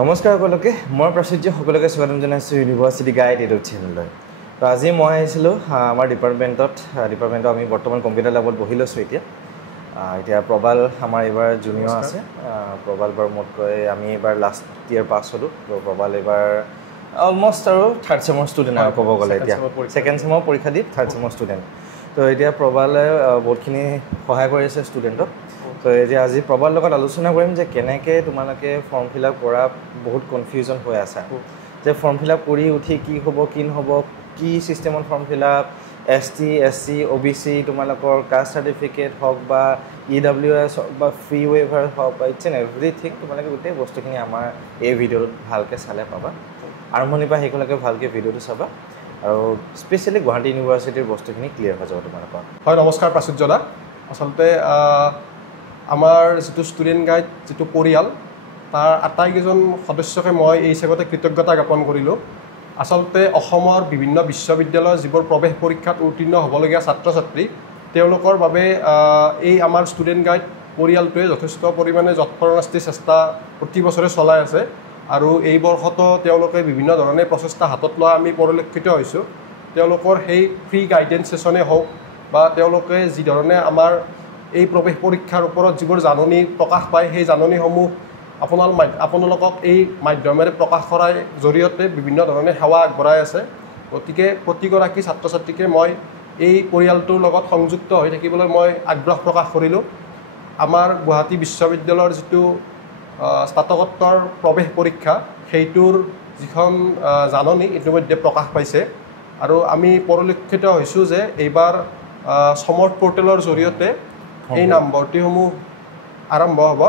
নমস্কাৰ সকলোকে মই প্ৰাচুৰ্য সকলোকে স্বাগতম জনাইছোঁ ইউনিভাৰ্চিটি গাইড ইউটিউব চেনেললৈ। তো আজি মই আহিছিলোঁ আমাৰ ডিপাৰ্টমেণ্টত আমি বৰ্তমান কম্পিউটাৰ লেবত বহি লৈছোঁ। এতিয়া প্ৰবাল আমাৰ এইবাৰ জুনিয়ৰ আছে। প্ৰবাল বাৰু মোতকৈ আমি এইবাৰ লাষ্ট ইয়েৰ পাছ হ'লোঁ। তো প্ৰবাল এইবাৰ অলমষ্ট আৰু থাৰ্ড ছেমৰ ষ্টুডেণ্ট আৰু ক'ব গ'লে এতিয়া ছেকেণ্ড ছেমৰ পৰীক্ষা দি থাৰ্ড ছেমৰ ষ্টুডেণ্ট। তো এতিয়া প্ৰবালে বহুতখিনি সহায় কৰি আছে ষ্টুডেণ্টক। তো এতিয়া আজি প্ৰবালৰ লগত আলোচনা কৰিম যে কেনেকৈ তোমালোকে ফৰ্ম ফিল আপ কৰা বহুত কনফিউজন হৈ আছা যে ফৰ্ম ফিল আপ কৰি উঠি কি হ'ব কি নহ'ব, কি ছিষ্টেমত form fill up, ST SC OBC তোমালোকৰ কাষ্ট চাৰ্টিফিকেট হওক বা EWS হওক বা ফ্ৰী ৱেইভাৰ হওক বা ইটছ এণ্ড এভৰিথিং তোমালোকে গোটেই বস্তুখিনি আমাৰ এই ভিডিঅ'টোত ভালকৈ চালে পাবা। আৰম্ভণিৰ পৰা শেষলৈকে ভালকৈ ভিডিঅ'টো চাবা আৰু স্পেচিয়েলি গুৱাহাটী ইউনিভাৰ্চিটিৰ বস্তুখিনি ক্লিয়াৰ হৈ যাব তোমালোকৰ। হয়, নমস্কাৰ প্ৰাচুৰ্য দা। আচলতে আমাৰ যিটো ষ্টুডেণ্ট গাইড যিটো পৰিয়াল তাৰ আটাইকেইজন সদস্যকে মই এই হিচাপতে কৃতজ্ঞতা জ্ঞাপন কৰিলোঁ। আচলতে অসমৰ বিভিন্ন বিশ্ববিদ্যালয়ৰ যিবোৰ প্ৰৱেশ পৰীক্ষাত উত্তীৰ্ণ হ'বলগীয়া ছাত্ৰ ছাত্ৰী তেওঁলোকৰ বাবে এই আমাৰ ষ্টুডেণ্ট গাইড পৰিয়ালটোৱে যথেষ্ট পৰিমাণে যৎপৰোনাস্তি চেষ্টা প্ৰতি বছৰে চলাই আছে আৰু এই বৰ্ষতো তেওঁলোকে বিভিন্ন ধৰণে প্ৰচেষ্টা হাতত লোৱা আমি পৰিলক্ষিত হৈছোঁ। তেওঁলোকৰ সেই ফ্ৰী গাইডেন্স ছেশ্যনে হওক বা তেওঁলোকে যিধৰণে আমাৰ এই প্ৰৱেশ পৰীক্ষাৰ ওপৰত যিবোৰ জাননী প্ৰকাশ পায় সেই জাননীসমূহ আপোনালোকক এই মাধ্যমেৰে প্ৰকাশ কৰাৰ জৰিয়তে বিভিন্ন ধৰণে সেৱা আগবঢ়াই আছে। গতিকে প্ৰতিগৰাকী ছাত্ৰ ছাত্ৰীকে মই এই পৰিয়ালটোৰ লগত সংযুক্ত হৈ থাকিবলৈ মই আগ্ৰহ প্ৰকাশ কৰিলোঁ। আমাৰ গুৱাহাটী বিশ্ববিদ্যালয়ৰ যিটো স্নাতকোত্তৰ প্ৰৱেশ পৰীক্ষা সেইটোৰ যিখন জাননী ইতিমধ্যে প্ৰকাশ পাইছে আৰু আমি পৰিলক্ষিত হৈছোঁ যে এইবাৰ সমৰ্থ পৰ্টেলৰ জৰিয়তে এই নামভৰ্তিসমূহ আৰম্ভ হ'ব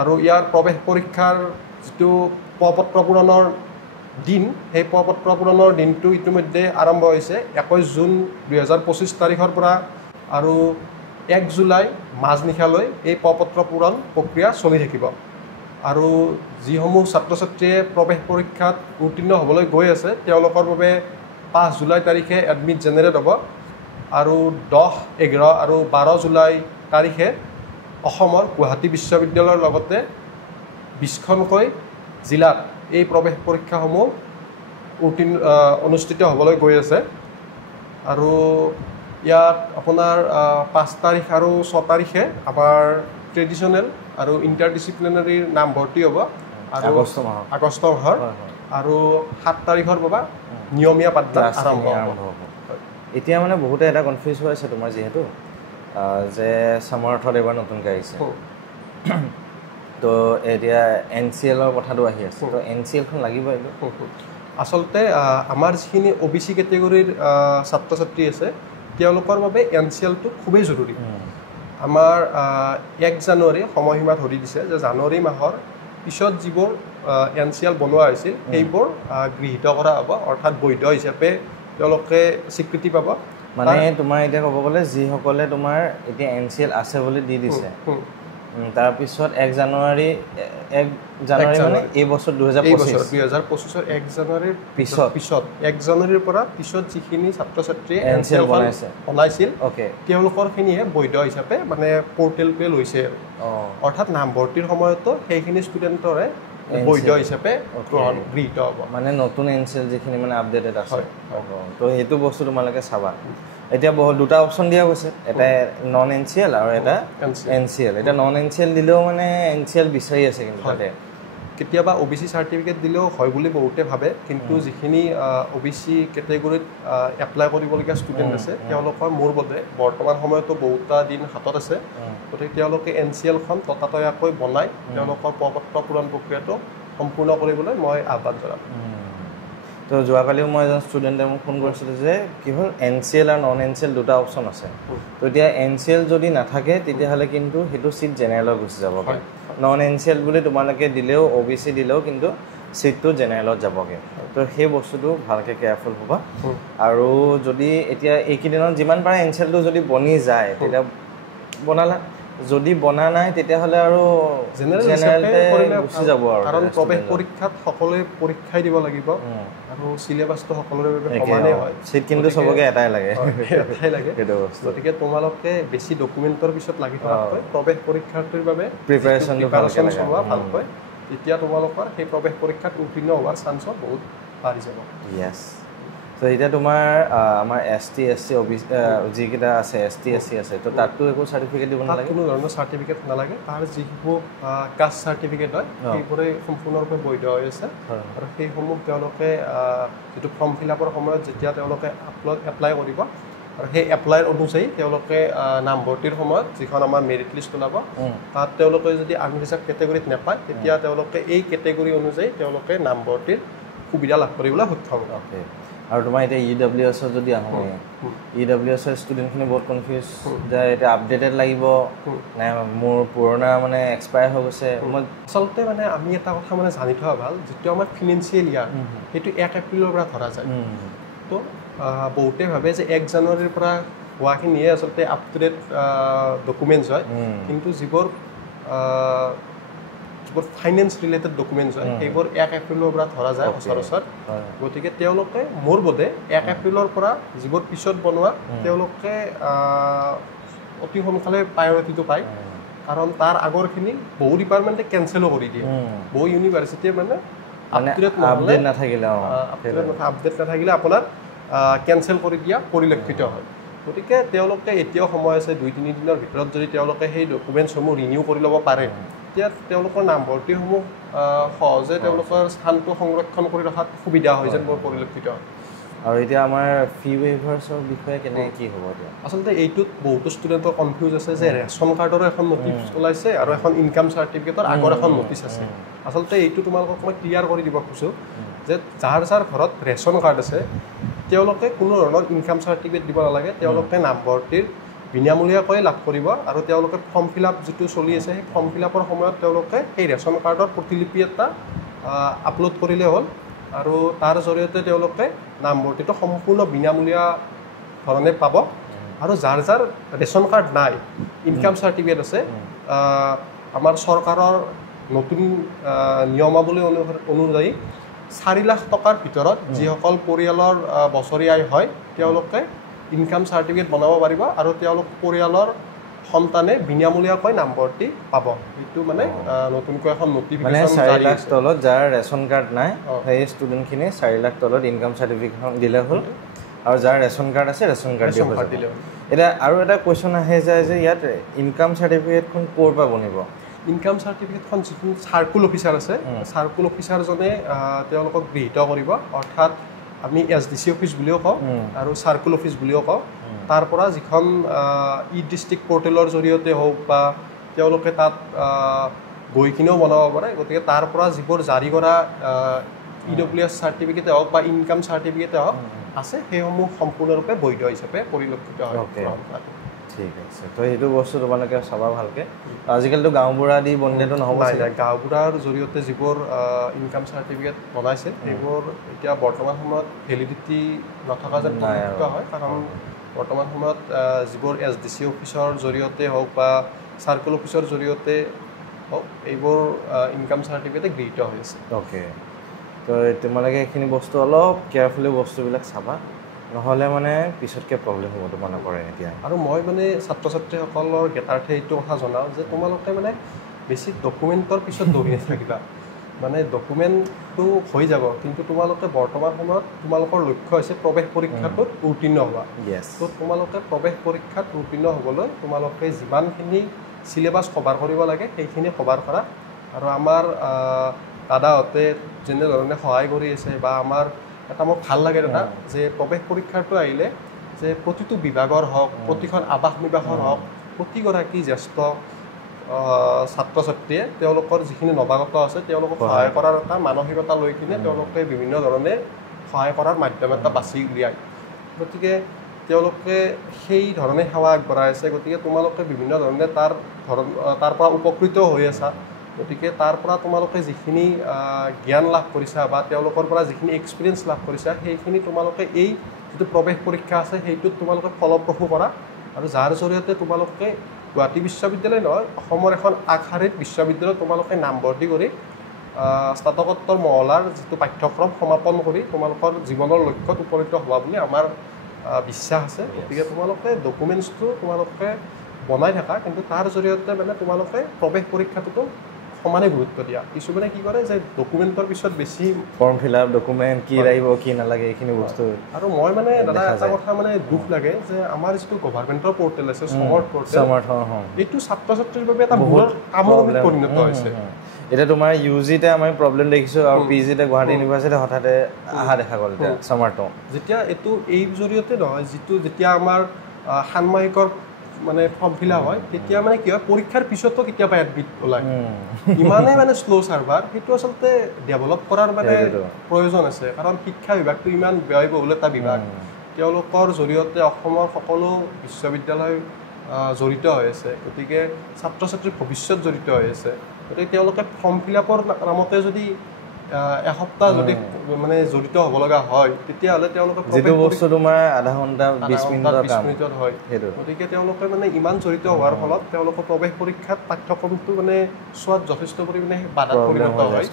আৰু ইয়াৰ প্ৰৱেশ পৰীক্ষাৰ যিটো প্ৰ-পত্ৰ পূৰণৰ দিন সেই প্ৰ-পত্ৰ পূৰণৰ দিনটো ইতিমধ্যে আৰম্ভ হৈছে 21 জুন 2025 তাৰিখৰ পৰা আৰু 1 জুলাই মাজনিশালৈ এই প্ৰ-পত্ৰ পূৰণ প্ৰক্ৰিয়া চলি থাকিব। আৰু যিসমূহ ছাত্ৰ ছাত্ৰীয়ে প্ৰৱেশ পৰীক্ষাত উত্তীৰ্ণ হ'বলৈ গৈ আছে তেওঁলোকৰ বাবে 5 জুলাই তাৰিখে এডমিট জেনেৰেট হ'ব আৰু 10, 11 আৰু 12 জুলাই তাৰিখে অসমৰ গুৱাহাটী বিশ্ববিদ্যালয়ৰ লগতে 20খনকৈ জিলাত এই প্ৰৱেশ পৰীক্ষাসমূহ অনুষ্ঠিত হ'বলৈ গৈ আছে। আৰু ইয়াত আপোনাৰ 5 তাৰিখ আৰু 6 তাৰিখে আমাৰ ট্ৰেডিশ্যনেল আৰু ইণ্টাৰডিচিপ্লিনাৰীৰ নামভৰ্তি হ'ব আৰু আগষ্ট মাহৰ আৰু 7 তাৰিখৰ পৰা নিয়মীয়া পাঠদান আৰম্ভ হ'ব। এতিয়া মানে বহুতে এটা কনফিউজ হৈ আছে তোমাৰ যিহেতু যে সামৰ্থত এবাৰ নতুনকৈ আহিছে তো এতিয়া NCLৰ কথাটো আহি আছে। তো NCLখন লাগিব এইটো আচলতে আমাৰ যিখিনি OBC কেটেগৰীৰ ছাত্ৰ ছাত্ৰী আছে তেওঁলোকৰ বাবে NCLটো খুবেই জৰুৰী। আমাৰ 1 জানুৱাৰী সময়সীমা ধৰি দিছে যে জানুৱাৰী মাহৰ পিছত যিবোৰ NCL বনোৱা হৈছিল সেইবোৰ গৃহীত কৰা হ'ব, অৰ্থাৎ বৈধ হিচাপে তেওঁলোকে স্বীকৃতি পাব। মানে তোমাৰ এতিয়া ক'ব গ'লে যিসকলে তোমাৰ এতিয়া NCL আছে বুলি দি দিছে তাৰপিছত 1 জানুৱাৰী মানে এই বছৰ 2025 1 জানুৱাৰীৰ পিছত 1 জানুৱাৰীৰ পৰা পিছত যিখিনি ছাত্ৰ ছাত্ৰীয়ে NCL বনাইছিল তেওঁলোকৰখিনিয়ে বৈধ হিচাপে মানে পৰ্টেলটোৱে লৈছে। অৰ্থাৎ নামভৰ্তিৰ সময়তো সেইখিনি ষ্টুডেণ্টৰে বৈধ হিচাপে গৃহীত হ'ব। মানে নতুন NCL যিখিনি মানে আপডেটেড আছে তো সেইটো বস্তু তোমালোকে চাবা। এতিয়া দুটা অপশ্যন দিয়া গৈছে, এটা নন NCL আৰু এটা NCL। এতিয়া নন NCL দিলেও মানে NCL বিচাৰি আছে কিন্তু তাতে কেতিয়াবা OBC চাৰ্টিফিকেট দিলেও হয় বুলি বহুতে ভাবে, কিন্তু যিখিনি OBC কেটেগৰীত এপ্লাই কৰিবলগীয়া ষ্টুডেণ্ট আছে তেওঁলোকৰ মোৰ বোধে বৰ্তমান সময়তো বহুতা দিন হাতত আছে। গতিকে তেওঁলোকে NCLখন ততাতৈয়াকৈ বনাই তেওঁলোকৰ প্ৰ-পত্ৰ পূৰণ প্ৰক্ৰিয়াটো সম্পূৰ্ণ কৰিবলৈ মই আহ্বান জনাম। তো যোৱাকালিও মই এজন ষ্টুডেণ্টে মোক ফোন কৰিছিলোঁ যে কি হ'ল NCL আৰু নন NCL দুটা অপশ্যন আছে। তো এতিয়া NCL যদি নাথাকে তেতিয়াহ'লে কিন্তু সেইটো ছিট জেনেৰেলত গুচি যাবগৈ। নন NCL বুলি তোমালোকে দিলেও OBC দিলেও কিন্তু ছিটটো জেনেৰেলত যাবগৈ। তো সেই বস্তুটো ভালকৈ কেয়াৰফুল হ'ব। আৰু যদি এতিয়া এইকেইদিনত যিমান পাৰে NCLটো যদি বনি যায় তেতিয়া বনালা, যদি বনা নাই তেতিয়াহ'লে আৰু জেনেৰেলতে গুচি যাব আৰু। কাৰণ প্ৰৱেশ পৰীক্ষাত সকলোৱে পৰীক্ষাই দিব লাগিব আৰু চিলেবাছটো সকলোৰে বাবে সমানেই হয়। ছিট কিন্তু চবকে এটাই লাগে সেইটো বস্তু। গতিকে তোমালোকে বেছি ডকুমেণ্টৰ পিছত লাগি থকাতকৈ প্ৰৱেশ পৰীক্ষাটোৰ বাবে প্ৰিপাৰেশ্যন চলোৱা ভালকৈ তেতিয়া তোমালোকৰ সেই প্ৰৱেশ পৰীক্ষাত উত্তীৰ্ণ হোৱাৰ চান্সো বহুত বাঢ়ি যাব য়েছ তো এতিয়া তোমাৰ আমাৰ ST SC যিকেইটা আছে ST SC আছে তো তাততো একো চাৰ্টিফিকেট দিব নালাগে কোনো ধৰণৰ চাৰ্টিফিকেট নালাগে তাৰ যিবোৰ কাষ্ট চাৰ্টিফিকেট হয় সেইবোৰে সম্পূৰ্ণৰূপে বৈধ হৈ আছে আৰু সেইসমূহ তেওঁলোকে যিটো ফৰ্ম ফিল আপৰ সময়ত যেতিয়া তেওঁলোকে এপ্লাই কৰিব আৰু সেই এপ্লাইৰ অনুযায়ী তেওঁলোকে নামভৰ্তিৰ সময়ত যিখন আমাৰ মেৰিট লিষ্ট ওলাব তাত তেওঁলোকে যদি আনৰিজাৰ্ভ কেটেগৰীত নাপায় তেতিয়া তেওঁলোকে এই কেটেগৰী অনুযায়ী তেওঁলোকে নামভৰ্তিৰ সুবিধা লাভ কৰিবলৈ সক্ষম হ'ব আৰু তোমাৰ এতিয়া EWSৰ যদি আহোঁ EWSৰ ষ্টুডেণ্টখিনি বহুত কনফিউজ যে এতিয়া আপডেটেড লাগিব নে মোৰ পুৰণা মানে এক্সপায়াৰ হৈ গৈছে মই আচলতে মানে আমি এটা কথা মানে জানি থোৱা ভাল যিটো আমাৰ ফিনেন্সিয়েল ইয়াৰ সেইটো 1 এপ্ৰিলৰ পৰা ধৰা যায় তো বহুতে ভাবে যে 1 জানুৱাৰীৰ পৰা হোৱাখিনিয়ে আচলতে আপ টু ডেট ডকুমেণ্টছ হয় কিন্তু যিবোৰ ফাইনেন্স ৰিলেটেড ডকুমেণ্টছ হয় সেইবোৰ 1 এপ্ৰিলৰ পৰা ধৰা যায় সচৰাচৰ গতিকে তেওঁলোকে মোৰ বোধে 1 এপ্ৰিলৰ পৰা যিবোৰ পিছত বনোৱা তেওঁলোকে অতি সোনকালে প্ৰায়ৰিটিটো পায় কাৰণ তাৰ আগৰখিনি বহু ডিপাৰ্টমেণ্টে কেঞ্চেলো কৰি দিয়ে বহু ইউনিভাৰ্চিটিয়ে মানে আপডেট নাথাকিলে আপোনাৰ কেঞ্চেল কৰি দিয়া পৰিলক্ষিত হয় গতিকে তেওঁলোকে এতিয়াও সময় আছে 2-3 দিনৰ ভিতৰত যদি তেওঁলোকে সেই ডকুমেণ্টছসমূহ ৰিনিউ কৰি ল'ব পাৰে তেতিয়া তেওঁলোকৰ নামভৰ্তিসমূহ সহজে তেওঁলোকৰ স্থানটো সংৰক্ষণ কৰি ৰখাত সুবিধা হয় যেন মোৰ পৰিলক্ষিত হয় আৰু এতিয়া আমাৰ ফি ৱেইভাৰ্ছৰ বিষয়ে কেনেকৈ কি হ'ব এতিয়া আচলতে এইটোত বহুতো ষ্টুডেণ্টৰ কনফিউজ আছে যে ৰেচন কাৰ্ডৰো এখন নটিচ ওলাইছে আৰু এখন ইনকাম চাৰ্টিফিকেটৰ আগৰ এখন নটিচ আছে আচলতে এইটো তোমালোকক মই ক্লিয়াৰ কৰি দিব খোজোঁ যে যাৰ যাৰ ঘৰত ৰেচন কাৰ্ড আছে তেওঁলোকে কোনো ধৰণৰ ইনকাম চাৰ্টিফিকেট দিব নালাগে তেওঁলোকে নামভৰ্তিৰ বিনামূলীয়াকৈ লাভ কৰিব আৰু তেওঁলোকে ফৰ্ম ফিল আপ যিটো চলি আছে সেই ফৰ্ম ফিল আপৰ সময়ত তেওঁলোকে সেই ৰেচন কাৰ্ডৰ প্ৰতিলিপি এটা আপলোড কৰিলে হ'ল আৰু তাৰ জৰিয়তে তেওঁলোকে নামভৰ্তিটো সম্পূৰ্ণ বিনামূলীয়া ধৰণে পাব আৰু যাৰ যাৰ ৰেচন কাৰ্ড নাই ইনকাম চাৰ্টিফিকেট আছে আমাৰ চৰকাৰৰ নতুন নিয়মাৱলী অনুযায়ী 4 লাখ টকাৰ ভিতৰত যিসকল পৰিয়ালৰ বছৰি আয় হয় তেওঁলোকে ইনকাম চাৰ্টিফিকেট বনাব পাৰিব আৰু তেওঁলোক পৰিয়ালৰ সন্তানে বিনামূলীয়াকৈ নামভৰ্তি পাব এইটো মানে নতুনকৈ এখন নটিফিকেশ্যন মানে 4 লাখ তলত যাৰ ৰেচন কাৰ্ড নাই সেই ষ্টুডেণ্টখিনি 4 লাখ তলত ইনকাম চাৰ্টিফিকেটখন দিলে হ'ল আৰু যাৰ ৰেচন কাৰ্ড আছে ৰেচন কাৰ্ড দিলে হ'ল এতিয়া আৰু এটা কুৱেশ্যন আহে যায় যে ইয়াত ইনকাম চাৰ্টিফিকেটখন ক'ৰ পৰা বনিব ইনকাম চাৰ্টিফিকেটখন যিটো চাৰ্কুল অফিচাৰ আছে চাৰ্কুল অফিচাৰজনে তেওঁলোকক গৃহীত কৰিব অৰ্থাৎ আমি SDC অফিচ বুলিও কওঁ আৰু চাৰ্কুল অফিচ বুলিও কওঁ তাৰ পৰা যিখন ডিষ্ট্ৰিক্ট পৰ্টেলৰ জৰিয়তে হওক বা তেওঁলোকে তাত গৈ কিনেও বনাব পাৰে গতিকে তাৰ পৰা যিবোৰ জাৰি কৰা EWS চাৰ্টিফিকেটে হওক বা ইনকাম চাৰ্টিফিকেটে হওক আছে সেইসমূহ সম্পূৰ্ণৰূপে বৈধ হিচাপে পৰিলক্ষিত হয় ঠিক আছে তো এইটো বস্তু তোমালোকে চাবা ভালকৈ আজিকালিতো গাঁওবুঢ়া দি বনিলেতো নহ'ব গাঁওবুঢ়াৰ জৰিয়তে যিবোৰ ইনকাম চাৰ্টিফিকেট বনাইছে সেইবোৰ এতিয়া বৰ্তমান সময়ত ভেলিডিটি নথকা যেন পৰিলক্ষিত হয় কাৰণ বৰ্তমান সময়ত যিবোৰ SDC অফিচৰ জৰিয়তে হওক বা চাৰ্কুল অফিচৰ জৰিয়তে হওক এইবোৰ ইনকাম চাৰ্টিফিকেটে গৃহীত হৈ আছে অ'কে তো তোমালোকে এইখিনি বস্তু অলপ কেয়াৰফুলি বস্তুবিলাক চাবা নহ'লে মানে পিছতকৈ প্ৰব্লেম হ'ব তোমালোকৰ এতিয়া আৰু মই মানে ছাত্ৰ ছাত্ৰীসকলৰ জ্ঞাতাৰ্থে এইটো কথা জনাওঁ যে তোমালোকে মানে বেছি ডকুমেণ্টৰ পিছত দৌৰি নাথাকিবা মানে ডকুমেণ্টটো হৈ যাব কিন্তু তোমালোকে বৰ্তমান সময়ত তোমালোকৰ লক্ষ্য হৈছে প্ৰৱেশ পৰীক্ষাটোত উত্তীৰ্ণ হোৱা তো তোমালোকে প্ৰৱেশ পৰীক্ষাত উত্তীৰ্ণ হ'বলৈ তোমালোকে যিমানখিনি চিলেবাছ কভাৰ কৰিব লাগে সেইখিনি কভাৰ কৰা আৰু আমাৰ দাদাহঁতে যেনেধৰণে সহায় কৰি আছে বা আমাৰ এটা মোক ভাল লাগে দাদা যে প্ৰৱেশ পৰীক্ষাটো আহিলে যে প্ৰতিটো বিভাগৰ হওক প্ৰতিখন আৱাস নিবাসৰ হওক প্ৰতিগৰাকী জ্যেষ্ঠ ছাত্ৰ ছাত্ৰীয়ে তেওঁলোকৰ যিখিনি নৱাগত আছে তেওঁলোকক সহায় কৰাৰ এটা মানসিকতা লৈ কিনে তেওঁলোকে বিভিন্ন ধৰণে সহায় কৰাৰ মাধ্যম এটা বাছি উলিয়ায় গতিকে তেওঁলোকে সেই ধৰণে সেৱা আগবঢ়াই আছে গতিকে তোমালোকে বিভিন্ন ধৰণে তাৰ পৰা উপকৃত হৈ আছা গতিকে তাৰ পৰা তোমালোকে যিখিনি জ্ঞান লাভ কৰিছা বা তেওঁলোকৰ পৰা যিখিনি এক্সপিৰিয়েঞ্চ লাভ কৰিছা সেইখিনি তোমালোকে এই যিটো প্ৰৱেশ পৰীক্ষা আছে সেইটোত তোমালোকে ফলপ্ৰসূ কৰা আৰু যাৰ জৰিয়তে তোমালোকে গুৱাহাটী বিশ্ববিদ্যালয় নহয় অসমৰ এখন আগশাৰীৰ বিশ্ববিদ্যালয়ত তোমালোকে নামভৰ্তি কৰি স্নাতকোত্তৰ মহলাৰ যিটো পাঠ্যক্ৰম সমাপন কৰি তোমালোকৰ জীৱনৰ লক্ষ্যত উপনীত হোৱা বুলি আমাৰ বিশ্বাস আছে গতিকে তোমালোকে ডকুমেণ্টছটো তোমালোকে বনাই থাকা কিন্তু তাৰ জৰিয়তে মানে তোমালোকে প্ৰৱেশ পৰীক্ষাটোতো সমানে গুৰুত্ব দিয়া কিছুমানে কি কৰে যে ডকুমেণ্টৰ পিছত বেছি ফৰ্ম ফিল আপ ডকুমেণ্ট কি লাগিব কি নালাগে এইখিনি বস্তু আৰু মই মানে দাদা এটা কথা মানে দুখ লাগে যে আমাৰ যিটো গভৰ্ণমেণ্টৰ পৰ্টেল আছে স্মাৰ্ট পৰ্টেল এইটো ছাত্ৰ ছাত্ৰীৰ বাবে এটা বহুত কামৰ পৰিণত হৈছে এতিয়া তোমাৰ ইউজিতে আমি প্ৰব্লেম দেখিছোঁ আৰু পিজিতে গুৱাহাটী ইউনিভাৰ্চিটি হঠাতে অহা দেখা গ'ল এতিয়া স্মাৰ্টটো যেতিয়া এইটো এই জৰিয়তে নহয় যিটো যেতিয়া আমাৰ ষান্মাসিকৰ মানে ফৰ্ম ফিল আপ হয় তেতিয়া মানে কি হয় পৰীক্ষাৰ পিছতো কেতিয়াবা এডমিট ওলায় ইমানেই মানে শ্ল' চাৰ্ভাৰ সেইটো আচলতে ডেভেলপ কৰাৰ মানে প্ৰয়োজন আছে কাৰণ শিক্ষা বিভাগটো ইমান ব্যয়বহুল এটা বিভাগ তেওঁলোকৰ জৰিয়তে অসমৰ সকলো বিশ্ববিদ্যালয় জড়িত হৈ আছে গতিকে ছাত্ৰ ছাত্ৰীৰ ভৱিষ্যত জড়িত হৈ আছে গতিকে তেওঁলোকে ফৰ্ম ফিল আপৰ নামতে যদি এসপ্তাহ যদি মানে জড়িত হ'ব লগা হয় তেতিয়াহ'লে তেওঁলোকে যিটো বস্তু তোমাৰ আধা ঘণ্টা 20 মিনিটত হয় গতিকে তেওঁলোকে মানে ইমান জড়িত হোৱাৰ ফলত তেওঁলোকৰ প্ৰৱেশ পৰীক্ষাত পাঠ্যক্ৰমটো মানে চোৱাত যথেষ্ট পৰিমাণে বাধাত পৰিণত হয়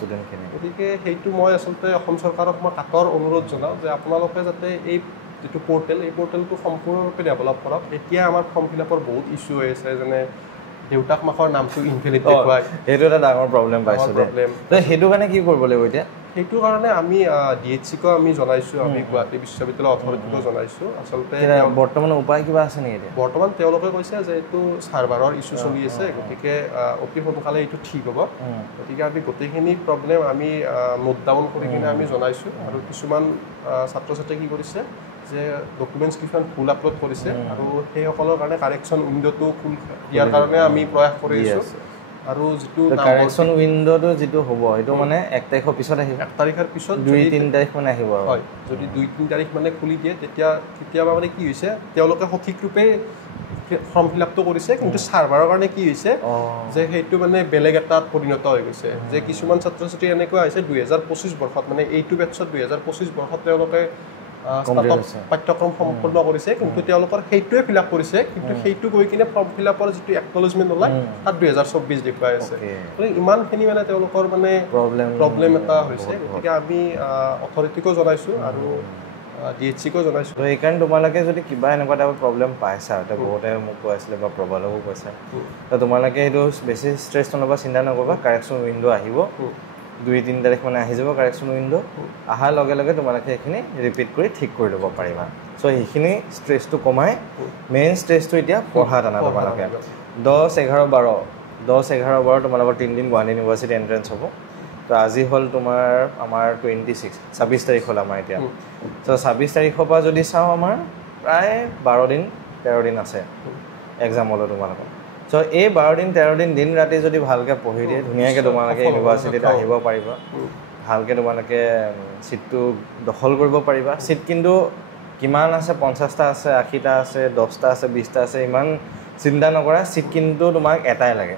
গতিকে সেইটো মই আচলতে অসম চৰকাৰক মই কাটৰ অনুৰোধ জনাওঁ যে আপোনালোকে যাতে এই যিটো পৰ্টেল এই পৰ্টেলটো সম্পূৰ্ণৰূপে ডেভেলপ কৰক এতিয়া আমাৰ ফৰ্ম ফিল আপৰ বহুত ইছ্যু হৈ আছে যেনে দেউতাক মাকৰ নামটো ইনভেলিড দেখুৱায় সেইটো এটা ডাঙৰ প্ৰব্লেম পাইছোঁ সেইটো কাৰণে কি কৰিব লাগিব এতিয়া সেইটো কাৰণে আমি DHCকো আমি জনাইছোঁ আমি গুৱাহাটী বিশ্ববিদ্যালয় অথৰিটিকো জনাইছোঁ আচলতে বৰ্তমান উপায় কিবা আছে নেকি এতিয়া বৰ্তমান তেওঁলোকে কৈছে যে এইটো ছাৰ্ভাৰৰ ইছ্যু চলি আছে গতিকে অতি সোনকালে এইটো ঠিক হ'ব গতিকে আমি গোটেইখিনি প্ৰব্লেম আমি নোট ডাউন কৰি কিনে আমি জনাইছোঁ আৰু কিছুমান ছাত্ৰ ছাত্ৰীয়ে কি কৰিছে যে ডকুমেণ্টছ কিছুমান ভুল আপলোড কৰিছে আৰু সেইসকলৰ কাৰণে কাৰেকশ্যন উইণ্ড'টো খোল দিয়াৰ কাৰণে আমি প্ৰয়াস কৰি আছোঁ আৰু যিটো কাৰেকশ্যন উইণ্ড'টো যিটো হ'ব সেইটো মানে 1 তাৰিখৰ পিছত আহিব 1 তাৰিখৰ পিছত 2-3 তাৰিখ মানে আহিব হয় যদি 2-3 তাৰিখ মানে খুলি দিয়ে তেতিয়া কেতিয়াবা মানে কি হৈছে তেওঁলোকে সঠিক ৰূপে ফৰ্ম ফিল আপটো কৰিছে কিন্তু ছাৰ্ভাৰৰ কাৰণে কি হৈছে যে সেইটো মানে বেলেগ এটাত পৰিণত হৈ গৈছে যে কিছুমান ছাত্ৰ ছাত্ৰী এনেকুৱা হৈছে 2025 বৰ্ষত মানে এইটো বেটছত 2025 বৰ্ষত তেওঁলোকে পাঠ্যক্ৰম সম্পূৰ্ণ কৰিছে কিন্তু তেওঁলোকৰ সেইটোৱে ফিল আপ কৰিছে কিন্তু সেইটো গৈ কিনে ফৰ্ম ফিল আপৰ যিটো একনলেজমেণ্ট ওলায় তাত 2024 দেখুৱাই আছে গতিকে ইমানখিনি মানে তেওঁলোকৰ মানে প্ৰব্লেম এটা হৈছে গতিকে আমি অথৰিটিকো জনাইছোঁ আৰু DHCকো জনাইছোঁ তো এইকাৰণে তোমালোকে যদি কিবা এনেকুৱা টাইপৰ প্ৰব্লেম পাইছা এতিয়া বহুতে মোক কৈ আছিলে বা প্ৰবালকো কৈছে তো তোমালোকে সেইটো বেছি ষ্ট্ৰেছ নল'বা চিন্তা নকৰিবা কাৰেকশ্যন উইণ্ড' আহিব 2-3 তাৰিখ মানে আহি যাব কাৰেকশ্যন উইণ্ড' অহাৰ লগে লগে তোমালোকে সেইখিনি ৰিপিট কৰি ঠিক কৰি ল'ব পাৰিবা চ' সেইখিনি ষ্ট্ৰেছটো কমাই মেইন ষ্ট্ৰেছটো এতিয়া পঢ়াত আনা তোমালোকে 10-11-12 তোমালোকৰ 3 দিন গুৱাহাটী ইউনিভাৰ্চিটি এণ্ট্ৰেঞ্চ হ'ব তো আজি হ'ল তোমাৰ আমাৰ 26 তাৰিখ হ'ল আমাৰ এতিয়া চ' 26 তাৰিখৰ পৰা যদি চাওঁ আমাৰ প্ৰায় 12-13 দিন আছে এক্সামলৈ তোমালোকৰ চ' এই 12-13 দিন ৰাতি যদি ভালকৈ পঢ়ি দিয়ে ধুনীয়াকৈ তোমালোকে ইউনিভাৰ্চিটিত আহিব পাৰিবা ভালকৈ তোমালোকে ছিটটো দখল কৰিব পাৰিবা ছিট কিন্তু কিমান আছে 50টা আছে 80টা আছে 10টা আছে 20টা আছে ইমান চিন্তা নকৰা ছিট কিন্তু তোমাক এটাই লাগে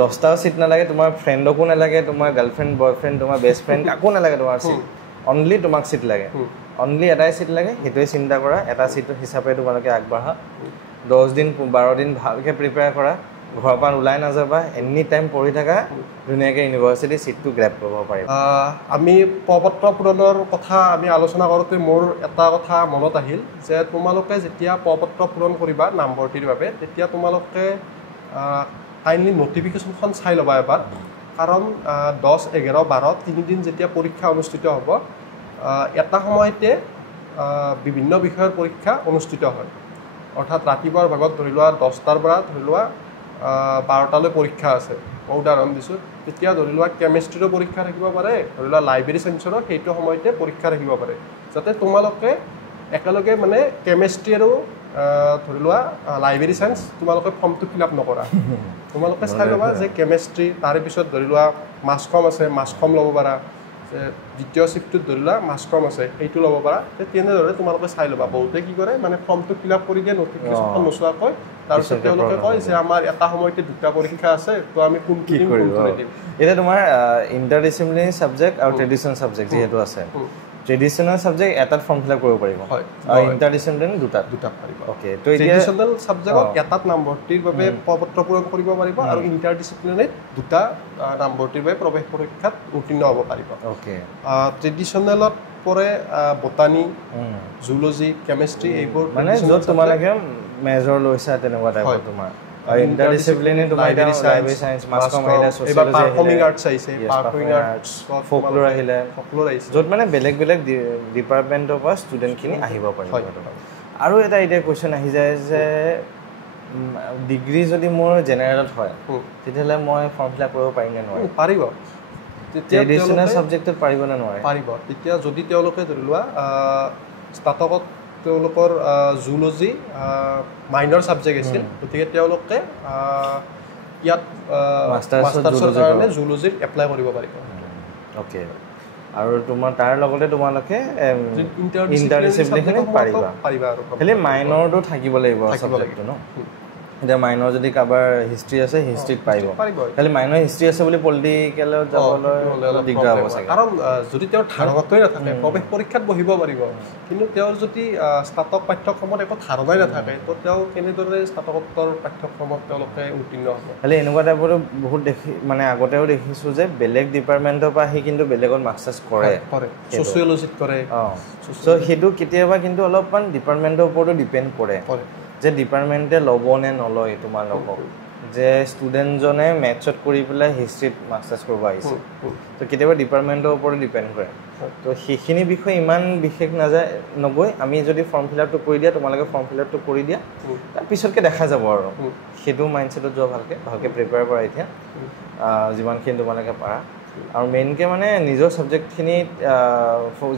10টাও ছিট নালাগে তোমাৰ ফ্ৰেণ্ডকো নালাগে তোমাৰ গাৰ্লফ্ৰেণ্ড বয়ফ্ৰেণ্ড তোমাৰ বেষ্ট ফ্ৰেণ্ড কাকো নালাগে তোমাৰ ছিট অনলি তোমাক ছিট লাগে অনলি এটাই ছিট লাগে সেইটোৱে চিন্তা কৰা এটা ছিট হিচাপে তোমালোকে আগবাঢ়া 10 দিন 12 দিন ভালকৈ প্ৰিপেয়াৰ কৰা ঘৰৰ পৰা ওলাই নাযাবা এনি টাইম পঢ়ি থাকা ধুনীয়াকৈ ইউনিভাৰ্চিটি ছিটটো গ্ৰেপ কৰিব পাৰিবা আমি প্ৰপত্ৰ পূৰণৰ কথা আমি আলোচনা কৰোঁতে মোৰ এটা কথা মনত আহিল যে তোমালোকে যেতিয়া প্ৰপত্ৰ পূৰণ কৰিবা নামভৰ্তিৰ বাবে তেতিয়া তোমালোকে কাইণ্ডলি নটিফিকেশ্যনখন চাই ল'বা এবাৰ কাৰণ 10-11-12 তিনিদিন যেতিয়া পৰীক্ষা অনুষ্ঠিত হ'ব এটা সময়তে বিভিন্ন বিষয়ৰ পৰীক্ষা অনুষ্ঠিত হয় অৰ্থাৎ ৰাতিপুৱাৰ ভাগত ধৰি লোৱা 10টাৰ পৰা ধৰি লোৱা 12টালৈ পৰীক্ষা আছে মই উদাহৰণ দিছোঁ তেতিয়া ধৰি লোৱা কেমেষ্ট্ৰিৰো পৰীক্ষা থাকিব পাৰে ধৰি লোৱা লাইব্ৰেৰী চায়েন্সৰো সেইটো সময়তে পৰীক্ষা থাকিব পাৰে যাতে তোমালোকে একেলগে মানে কেমেষ্ট্ৰি আৰু ধৰি লোৱা লাইব্ৰেৰী চায়েন্স তোমালোকে ফৰ্মটো ফিল আপ নকৰা তোমালোকে চাই ল'বা যে কেমেষ্ট্ৰি তাৰে পিছত ধৰি লোৱা মাছ কম আছে মাছ কম ল'ব পাৰা দ্বিতীয় শিফ্টটোত ধৰি লোৱা মাছ কম আছে সেইটো ল'ব পাৰা তেনেদৰে তোমালোকে চাই ল'বা বহুতে কি কৰে মানে ফৰ্মটো ফিল আপ কৰি দিয়ে নটিফিকেশ্যনখন নোচোৱাকৈ তাৰপিছত তেওঁলোকে কয় যে আমাৰ এটা সময়তে দুটা পৰীক্ষা আছে তো আমি কোনটো দিম এতিয়া তোমাৰ ইণ্টাৰডিচিপ্লিনাৰী ছাবজেক্ট আৰু ট্ৰেডিশ্যনেল ছাবজেক্ট যিহেতু আছে ট্ৰেডিশ্যনেল ছাবজেক্ট এটাত ফৰ্ম ফিল আপ কৰিব পাৰিব আৰু ইণ্টাৰডিচিপ্লিনাৰী দুটা পাৰিব অ'কে তো ট্ৰেডিশ্যনেল ছাবজেক্টত এটাত নামভৰ্তিৰ বাবে প্ৰপত্ৰ পূৰণ কৰিব পাৰিব আৰু ইণ্টাৰডিচিপ্লিনাৰীত দুটা নামভৰ্তিৰ বাবে প্ৰৱেশ পৰীক্ষাত উত্তীৰ্ণ হ'ব পাৰিব অ'কে ট্ৰেডিশ্যনেলত পৰে বটানী জুলজি কেমেষ্ট্ৰি এইবোৰ মানে য'ত তোমালোকে মেজৰ লৈছা তেনেকুৱা টাইপৰ তোমাৰ আৰু ইণ্টাৰডিচিপ্লিনাৰী তোমাৰ এতিয়া লাইব্ৰেৰী চায়েন্স মাছ কম আহিলে ছ'চিয়লজি পাৰফৰ্মিং আৰ্টছ আহিছে পাৰফৰ্মিং আৰ্টছ ফ'কল'ৰ আহিলে য'ত মানে বেলেগ বেলেগ ডিপাৰ্টমেণ্টৰ পৰা ষ্টুডেণ্টখিনি আহিব পাৰিব আৰু এটা এতিয়া কুৱেশ্যন আহি যায় যে ডিগ্ৰী যদি মোৰ জেনেৰেলত হয় তেতিয়াহ'লে মই ফৰ্ম ফিল আপ কৰিব পাৰিম নে নোৱাৰিম পাৰিব ট্ৰেডিশ্যনেল ছাবজেক্টত পাৰিব নে নোৱাৰে পাৰিব তেতিয়া যদি তেওঁলোকে ধৰি লোৱা স্নাতকত তেওঁলোকৰ জুলজি মাইনৰ ছাবজেক্ট আছিল গতিকে তেওঁলোকে ইয়াত মাষ্টাৰ্ছৰ কাৰণে জুলজিত এপ্লাই কৰিব পাৰিব অ'কে আৰু তোমাৰ তাৰ লগতে তোমালোকে ইণ্টাৰডিচিপ্লিনাৰী পাৰিবা খালি মাইনৰটো থাকিব লাগিব ছাবজেক্টটো ন এতিয়া মাইনৰ যদি কাৰোবাৰ হিষ্ট্ৰী আছে হিষ্ট্ৰীত পাৰিব খালি মাইনৰ হিষ্ট্ৰী আছে বুলি পলিটিকেলত যাবলৈ দিগদাৰ হ'ব চাগে কাৰণ যদি তেওঁৰ ধাৰণাটোৱে নাথাকে প্ৰৱেশ পৰীক্ষাত বহিব পাৰিব কিন্তু তেওঁৰ যদি স্নাতক পাঠ্যক্ৰমত একো ধাৰণাই নাথাকে তো তেওঁ কেনেদৰে স্নাতকোত্তৰ পাঠ্যক্ৰমত তেওঁলোকে উত্তীৰ্ণ হ'ব খালি এনেকুৱা টাইপৰো বহুত দেখি মানে আগতেও দেখিছোঁ যে বেলেগ ডিপাৰ্টমেণ্টৰ পৰা আহি কিন্তু বেলেগত মাষ্টাৰ্ছ কৰে ছ'চিয়লজিত কৰে চ' সেইটো কেতিয়াবা কিন্তু অলপমান ডিপাৰ্টমেণ্টৰ ওপৰতো ডিপেণ্ড কৰে যে ডিপাৰ্টমেণ্টে ল'ব নে নলয় তোমালোকক যে ষ্টুডেণ্টজনে মেথছত কৰি পেলাই হিষ্ট্ৰীত মাষ্টাৰ্ছ কৰিব আহিছে তো কেতিয়াবা ডিপাৰ্টমেণ্টৰ ওপৰত ডিপেণ্ড কৰে তো সেইখিনি বিষয়ে ইমান বিশেষ নগৈ আমি যদি ফৰ্ম ফিল আপটো কৰি দিয়া তোমালোকে ফৰ্ম ফিল আপটো কৰি দিয়া তাৰপিছতকৈ দেখা যাব আৰু সেইটো মাইণ্ডছেটত যোৱা ভালকৈ প্ৰিপেয়াৰ কৰা এতিয়া যিমানখিনি তোমালোকে পাৰা আৰু মেইনকৈ মানে নিজৰ ছাবজেক্টখিনিত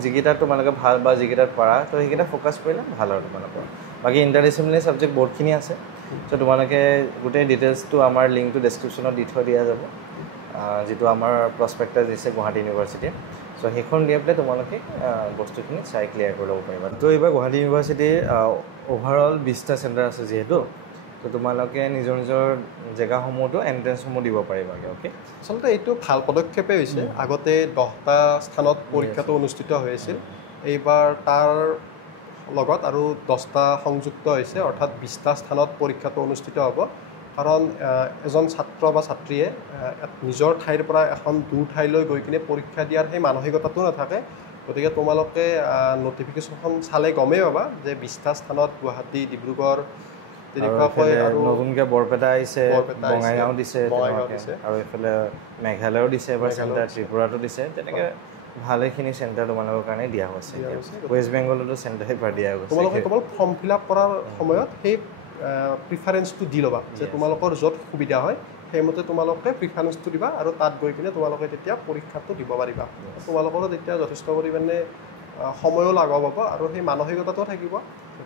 যিকেইটাত তোমালোকে ভাল বা যিকেইটাত পাৰা তো সেইকেইটা ফ'কাছ কৰিলে ভাল আৰু তোমালোকৰ বাকী ইণ্টাৰডিচিপ্লিনাৰী ছাবজেক্ট বহুতখিনি আছে চ' তোমালোকে গোটেই ডিটেইলছটো আমাৰ লিংকটো ডেছক্ৰিপশ্যনত দি থৈ দিয়া যাব যিটো আমাৰ প্ৰস্পেক্টাছ দিছে গুৱাহাটী ইউনিভাৰ্চিটিৰ চ' সেইখন দি পেলাই তোমালোকে বস্তুখিনি চাই ক্লিয়াৰ কৰি ল'ব পাৰিবা তো এইবাৰ গুৱাহাটী ইউনিভাৰ্চিটিৰ অভাৰঅল 20টা চেণ্টাৰ আছে যিহেতু তো তোমালোকে নিজৰ নিজৰ জেগাসমূহতো এণ্ট্ৰেঞ্চসমূহ দিব পাৰিবাগৈ অ'কে আচলতে এইটো ভাল পদক্ষেপেই হৈছে আগতে 10টা স্থানত পৰীক্ষাটো অনুষ্ঠিত হৈ আছিল এইবাৰ তাৰ লগত আৰু 10টা সংযুক্ত হৈছে অৰ্থাৎ 20টা স্থানত পৰীক্ষাটো অনুষ্ঠিত হ'ব কাৰণ এজন ছাত্ৰ বা ছাত্ৰীয়ে নিজৰ ঠাইৰ পৰা এখন দূৰ ঠাইলৈ গৈ কিনে পৰীক্ষা দিয়াৰ সেই মানসিকতাটো নাথাকে গতিকে তোমালোকে নটিফিকেশ্যনখন চালে গমেই পাবা যে 20টা স্থানত গুৱাহাটী ডিব্ৰুগড় তেনেকুৱাকৈ আৰু নতুনকৈ বৰপেটা আহিছে বঙাইগাঁও দিছে আৰু এইফালে মেঘালয়ো দিছে এবাৰ চেণ্টাৰ ত্ৰিপুৰাটো দিছে তেনেকৈ ভালেখিনি চেণ্টাৰ তোমালোকৰ কাৰণে দিয়া হৈছে ৱেষ্ট বেংগলতো চেণ্টাৰ এবাৰ দিয়া গৈছে তোমালোকে কেৱল ফৰ্ম ফিল আপ কৰাৰ সময়ত সেই প্ৰিফাৰেঞ্চটো দি ল'বা যে তোমালোকৰ য'ত সুবিধা হয় সেইমতে তোমালোকে প্ৰিফাৰেঞ্চটো দিবা আৰু তাত গৈ কিনে তোমালোকে তেতিয়া পৰীক্ষাটো দিব পাৰিবা তোমালোকৰো তেতিয়া যথেষ্ট পৰিমাণে সময়ো লাঘৱ হ'ব আৰু সেই মানসিকতাটোও থাকিব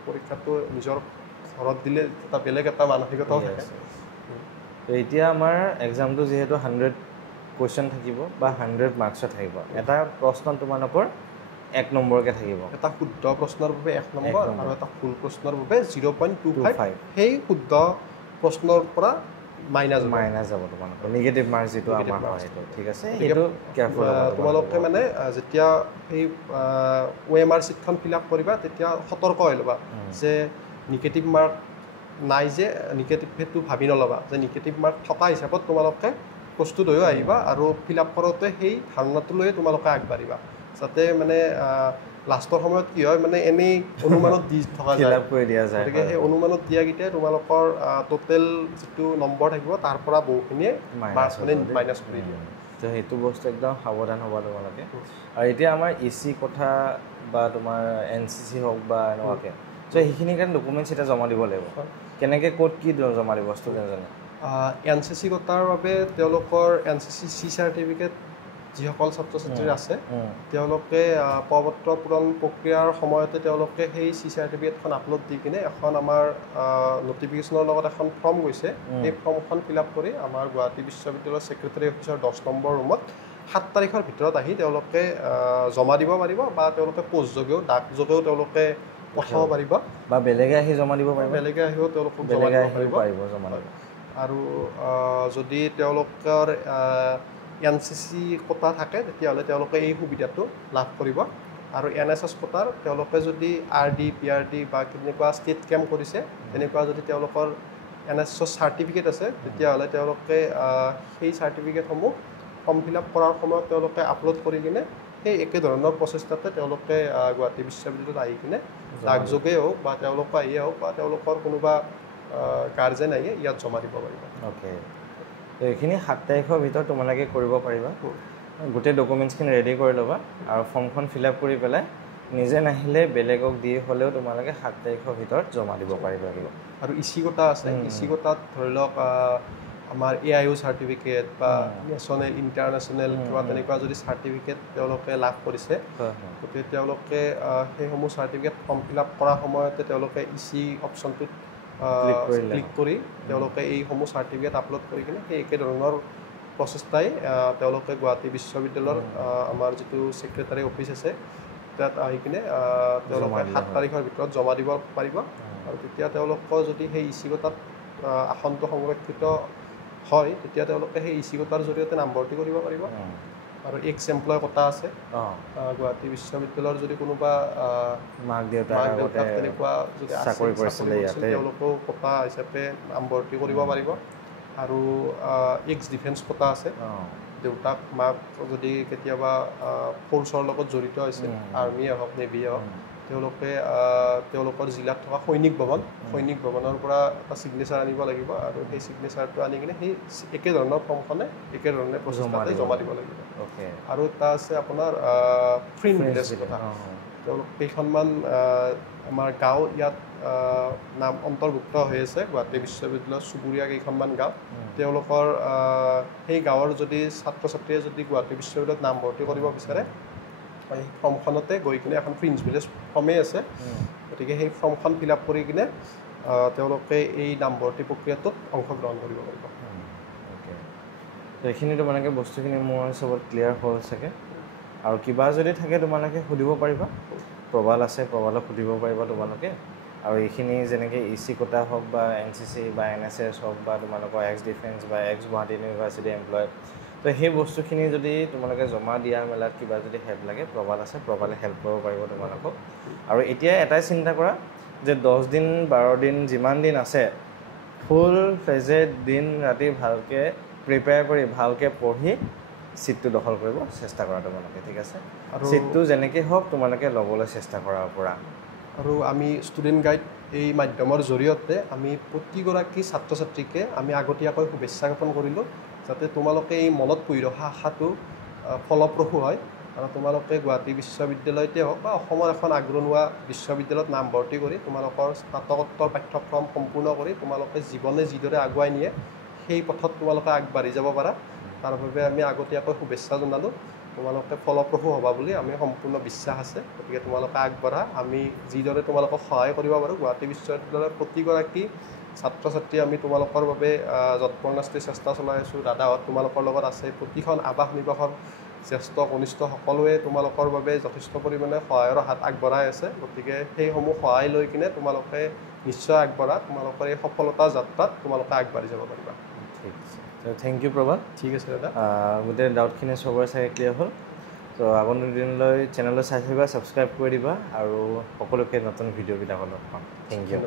পৰীক্ষাটো নিজৰ ঘৰত দিলে এটা বেলেগ এটা মানসিকতাও থাকে এতিয়া আমাৰ এক্সামটো যিহেতু 100 কুৱেশ্যন থাকিব বা 100 মাৰ্কছত থাকিব এটা প্ৰশ্ন তোমালোকৰ 1 নম্বৰকৈ থাকিব এটা শুদ্ধ প্ৰশ্নৰ বাবে 1 নম্বৰ আৰু এটা ভুল প্ৰশ্নৰ বাবে 0.25 সেই শুদ্ধ প্ৰশ্নৰ পৰা মাইনাছ যাব তোমালোকৰ নিগেটিভ মাৰ্কছ যিটো আমাৰ হয় সেইটো ঠিক আছে সেইটো কেয়াৰফুল তোমালোকে মানে যেতিয়া সেই OMR ছিটখন ফিল আপ কৰিবা তেতিয়া সতৰ্ক হৈ ল'বা যে নিগেটিভ মাৰ্ক নাই যে নিগেটিভ সেইটো ভাবি নল'বা যে নিগেটিভ মাৰ্ক থকা হিচাপত তোমালোকে প্ৰস্তুত হৈ আহিবা আৰু ফিল আপ কৰোঁতে সেই ধাৰণাটো লৈয়ে তোমালোকে আগবাঢ়িবা যাতে মানে লাষ্টৰ সময়ত কি হয় মানে এনেই অনুমানত দি থকা যায় গতিকে সেই অনুমানত দিয়াকেইটাই তোমালোকৰ টোটেল যিটো নম্বৰ থাকিব তাৰ পৰা বহুখিনিয়ে মাৰ্কছ মানে মাইনাছ কৰি দিয়ে তো সেইটো বস্তু একদম সাৱধান হ'ব তোমালোকে আৰু এতিয়া আমাৰ EC কথা বা তোমাৰ NCC হওক বা এনেকুৱাকৈ চ' সেইখিনিৰ কাৰণে ডকুমেণ্টছ এতিয়া জমা দিব লাগিব কেনেকৈ ক'ত কি জমা দিব ষ্টুডেণ্টজনে NCC কোটাৰ বাবে তেওঁলোকৰ NCC C চাৰ্টিফিকেট যিসকল ছাত্ৰ ছাত্ৰী আছে তেওঁলোকে প্ৰপত্ৰ পূৰণ প্ৰক্ৰিয়াৰ সময়তে তেওঁলোকে সেই C চাৰ্টিফিকেটখন আপলোড দি কিনে এখন আমাৰ নটিফিকেশ্যনৰ লগত এখন ফৰ্ম গৈছে সেই ফৰ্মখন ফিল আপ কৰি আমাৰ গুৱাহাটী বিশ্ববিদ্যালয়ৰ ছেক্ৰেটাৰী অফিচৰ 10 নম্বৰ ৰুমত 7 তাৰিখৰ ভিতৰত আহি তেওঁলোকে জমা দিব পাৰিব বা তেওঁলোকে পোষ্টযোগেও ডাকযোগেও তেওঁলোকে পঠাব পাৰিব বা বেলেগে আহি জমা দিব পাৰিব বেলেগে আহিও তেওঁলোকক জমা দিব পাৰিব আৰু যদি তেওঁলোকৰ NCC কোটা থাকে তেতিয়াহ'লে তেওঁলোকে এই সুবিধাটো লাভ কৰিব আৰু NSS কোটাৰ তেওঁলোকে যদি RD PRD বা কেনেকুৱা ষ্টেট কেম্প কৰিছে তেনেকুৱা যদি তেওঁলোকৰ NSS চাৰ্টিফিকেট আছে তেতিয়াহ'লে তেওঁলোকে সেই চাৰ্টিফিকেটসমূহ ফৰ্ম ফিল আপ কৰাৰ সময়ত তেওঁলোকে আপলোড কৰি কিনে সেই একেধৰণৰ প্ৰচেষ্টাতে তেওঁলোকে গুৱাহাটী বিশ্ববিদ্যালয়ত আহি কিনে ডাকযোগে হওক বা তেওঁলোকে আহিয়ে হওক বা তেওঁলোকৰ কোনোবা গাৰ্জেন আহি ইয়াত জমা দিব পাৰিব। অ'কে, তো এইখিনি 7 তাৰিখৰ ভিতৰত তোমালোকে কৰিব পাৰিবা। গোটেই ডকুমেণ্টছখিনি ৰেডি কৰি ল'বা আৰু ফৰ্মখন ফিল আপ কৰি পেলাই নিজে নাহিলে বেলেগক দি হ'লেও তোমালোকে 7 তাৰিখৰ ভিতৰত জমা দিব পাৰিবা। আৰু ইচিগোটা আছে, ইচিগোটাত ধৰি লওক আমাৰ AIO চাৰ্টিফিকেট বা নেশ্যনেল ইণ্টাৰনেশ্যনেল কিবা তেনেকুৱা যদি চাৰ্টিফিকেট তেওঁলোকে লাভ কৰিছে, গতিকে তেওঁলোকে সেইসমূহ চাৰ্টিফিকেট ফৰ্ম ফিল আপ কৰাৰ সময়তে তেওঁলোকে ইচি অপশ্যনটোত ক্লিক কৰি তেওঁলোকে এইসমূহ চাৰ্টিফিকেট আপলোড কৰি কিনে সেই একেধৰণৰ প্ৰচেষ্টাই তেওঁলোকে গুৱাহাটী বিশ্ববিদ্যালয়ৰ আমাৰ যিটো ছেক্ৰেটাৰী অফিচ আছে তাত আহি কিনে তেওঁলোকে 7 তাৰিখৰ ভিতৰত জমা দিব পাৰিব। আৰু তেতিয়া তেওঁলোকৰ যদি সেই ইচিগোটাত আসনটো সংৰক্ষিত হয়, তেতিয়া তেওঁলোকে সেই ইচিগোটাৰ জৰিয়তে নামভৰ্তি কৰিব পাৰিব। আৰু এক্স এমপ্লয় কোটা আছে গুৱাহাটী বিশ্ববিদ্যালয়ৰ যদি কোনোবা মাক দেউতাক তেনেকুৱা যদি চাকৰি কৰিছিলে তেওঁলোকেও কোটা হিচাপে নামভৰ্তি কৰিব পাৰিব। আৰু এক্স ডিফেন্স কোটা আছে, দেউতাক মাক যদি কেতিয়াবা ফ'ৰ্চৰ লগত জড়িত হৈছে, আৰ্মিয়ে হওক নেভিয়ে হওক, তেওঁলোকে তেওঁলোকৰ জিলাত থকা সৈনিক ভৱনৰ পৰা এটা ছিগনেচাৰ আনিব লাগিব। আৰু সেই ছিগনেচাৰটো আনি কিনে সেই একেধৰণৰ ফৰ্মখনে একেধৰণে প্ৰচেষ্টাতে জমা দিব লাগিব। আৰু এটা আছে আপোনাৰ ফ্ৰেণ্ড ভিলেজ কথা, তেওঁলোক কেইখনমান আমাৰ গাঁও ইয়াত নাম অন্তৰ্ভুক্ত হৈ আছে গুৱাহাটী বিশ্ববিদ্যালয়ৰ চুবুৰীয়া কেইখনমান গাঁও, তেওঁলোকৰ সেই গাঁৱৰ যদি ছাত্ৰ ছাত্ৰীয়ে যদি গুৱাহাটী বিশ্ববিদ্যালয়ত নামভৰ্তি কৰিব বিচাৰে, সেই ফৰ্মখনতে গৈ কিনে এখন ফ্ৰেণ্ডছ ভিলেজ ফৰ্মেই আছে, গতিকে সেই ফৰ্মখন ফিল আপ কৰি কিনে তেওঁলোকে এই নামভৰ্তি প্ৰক্ৰিয়াটোত অংশগ্ৰহণ কৰিব পাৰিব। তো এইখিনি তোমালোকে বস্তুখিনি মোৰ চবত ক্লিয়াৰ হ'ল চাগে। আৰু কিবা যদি থাকে তোমালোকে সুধিব পাৰিবা, প্ৰবাল আছে, প্ৰবালক সুধিব পাৰিবা তোমালোকে। আৰু এইখিনি যেনেকৈ ইচি কোটা হওক বা NCC বা NSS হওক বা তোমালোকৰ এক্স ডিফেন্স বা এক্স গুৱাহাটী ইউনিভাৰ্চিটি এমপ্লয়, তো সেই বস্তুখিনি যদি তোমালোকে জমা দিয়া মেলাত কিবা যদি হেল্প লাগে, প্ৰবাল আছে, প্ৰবালে হেল্প কৰিব পাৰিব তোমালোকক। আৰু এতিয়া এটাই চিন্তা কৰা যে 10 দিন 12 দিন যিমান দিন আছে, ফুল ফেজেড দিন ৰাতি ভালকৈ প্ৰিপেয়াৰ কৰি ভালকৈ পঢ়ি ছিটটো দখল কৰিব চেষ্টা কৰা তোমালোকে, ঠিক আছে? আৰু ছিটটো যেনেকৈ হওক তোমালোকে ল'বলৈ চেষ্টা কৰাৰ পৰা। আৰু আমি ষ্টুডেণ্ট গাইড এই মাধ্যমৰ জৰিয়তে আমি প্ৰতিগৰাকী ছাত্ৰ ছাত্ৰীকে আমি আগতীয়াকৈ শুভেচ্ছা জ্ঞাপন কৰিলোঁ, যাতে তোমালোকে এই মনত পুহি ৰখা আশাটো ফলপ্ৰসূ হয়। আৰু তোমালোকে গুৱাহাটী বিশ্ববিদ্যালয়তে হওক বা অসমৰ এখন আগৰণুৱা বিশ্ববিদ্যালয়ত নামভৰ্তি কৰি তোমালোকৰ স্নাতকোত্তৰ পাঠ্যক্ৰম সম্পূৰ্ণ কৰি তোমালোকে জীৱনে যিদৰে আগুৱাই নিয়ে সেই পথত তোমালোকে আগবাঢ়ি যাব পাৰা, তাৰ বাবে আমি আগতীয়াকৈ শুভেচ্ছা জনালোঁ। তোমালোকে ফলপ্ৰসূ হ'বা বুলি আমি সম্পূৰ্ণ বিশ্বাস আছে, গতিকে তোমালোকে আগবাঢ়া। আমি যিদৰে তোমালোকক সহায় কৰিব পাৰোঁ, গুৱাহাটী বিশ্ববিদ্যালয়ৰ প্ৰতিগৰাকী ছাত্ৰ ছাত্ৰী আমি তোমালোকৰ বাবে যৎপৰোনাস্তি চেষ্টা চলাই আছোঁ। দাদাহঁত তোমালোকৰ লগত আছে, প্ৰতিখন আৱাস নিবাসৰ জ্যেষ্ঠ কনিষ্ঠ সকলোৱে তোমালোকৰ বাবে যথেষ্ট পৰিমাণে সহায়ৰ হাত আগবঢ়াই আছে, গতিকে সেইসমূহ সহায় লৈ কিনে তোমালোকে নিশ্চয় আগবঢ়া, তোমালোকৰ এই সফলতা যাত্ৰাত তোমালোকে আগবাঢ়ি যাব পাৰিবা। ঠিক আছে, থেংক ইউ প্ৰবাল। ঠিক আছে দাদা, গোটেই ডাউটখিনি চবৰে চাগে ক্লিয়াৰ হ'ল। তো আগন্তুক দিনলৈ চেনেলটো চাই থাকিবা, ছাবস্ক্ৰাইব কৰি দিবা আৰু সকলোকে নতুন ভিডিঅ'বিলাকত লগ পাম। Thank U.